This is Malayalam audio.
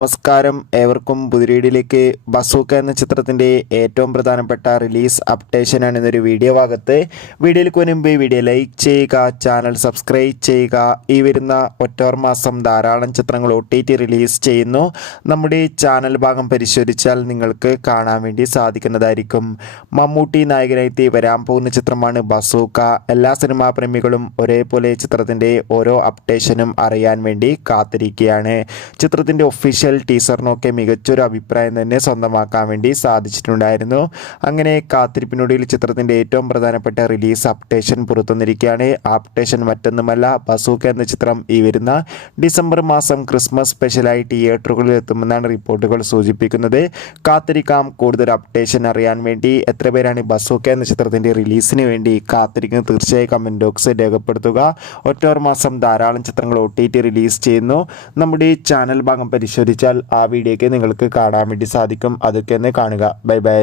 നമസ്കാരം. ഏവർക്കും പുതിരീടിലേക്ക് ബസൂക്ക എന്ന ചിത്രത്തിന്റെ ഏറ്റവും പ്രധാനപ്പെട്ട റിലീസ് അപ്ഡേഷനാണ് ഇന്നൊരു വീഡിയോ ഭാഗത്ത്. വീഡിയോയിലേക്ക് മുൻപ് വീഡിയോ ലൈക്ക് ചെയ്യുക ചാനൽ സബ്സ്ക്രൈബ് ചെയ്യുക. ഈ വരുന്ന ഒക്ടോബർ മാസം ധാരാളം ചിത്രങ്ങൾ ഒ റിലീസ് ചെയ്യുന്നു. നമ്മുടെ ചാനൽ ഭാഗം പരിശോധിച്ചാൽ നിങ്ങൾക്ക് കാണാൻ വേണ്ടി സാധിക്കുന്നതായിരിക്കും. മമ്മൂട്ടി നായകനായി വരാൻ പോകുന്ന ചിത്രമാണ് ബസൂക്ക. എല്ലാ സിനിമാ പ്രേമികളും ഒരേപോലെ ചിത്രത്തിന്റെ ഓരോ അപ്ഡേഷനും അറിയാൻ വേണ്ടി കാത്തിരിക്കുകയാണ്. ചിത്രത്തിന്റെ ഒഫീഷ്യൽ ടീസറിനൊക്കെ മികച്ചൊരു അഭിപ്രായം തന്നെ സ്വന്തമാക്കാൻ വേണ്ടി സാധിച്ചിട്ടുണ്ടായിരുന്നു. അങ്ങനെ കാത്തിരിപ്പിനൊടുവിൽ ചിത്രത്തിന്റെ ഏറ്റവും പ്രധാനപ്പെട്ട റിലീസ് അപ്ഡേഷൻ പുറത്തുവന്നിരിക്കുകയാണ്. അപ്ഡേഷൻ മറ്റൊന്നുമല്ല ബസൂക്ക എന്ന ചിത്രം ഈ വരുന്ന ഡിസംബർ മാസം ക്രിസ്മസ് സ്പെഷ്യലായി തിയേറ്ററുകളിൽ എത്തുമെന്നാണ് റിപ്പോർട്ടുകൾ സൂചിപ്പിക്കുന്നത്. കാത്തിരിക്കാം കൂടുതൽ അപ്ഡേഷൻ അറിയാൻ വേണ്ടി. എത്ര പേരാണ് ബസൂക്ക എന്ന ചിത്രത്തിന്റെ റിലീസിന് വേണ്ടി കാത്തിരിക്കുന്നത് തീർച്ചയായും കമന്റ് ബോക്സ് രേഖപ്പെടുത്തുക. ഒറ്റ മാസം ധാരാളം ചിത്രങ്ങൾ ഒ റിലീസ് ചെയ്യുന്നു. നമ്മുടെ ഈ ചാനൽ ഭാഗം പരിശോധിച്ചാൽ ആ വീഡിയോയ്ക്ക് നിങ്ങൾക്ക് കാണാൻ വേണ്ടി സാധിക്കും. അതൊക്കെ ഒന്ന് കാണുക. Bye bye.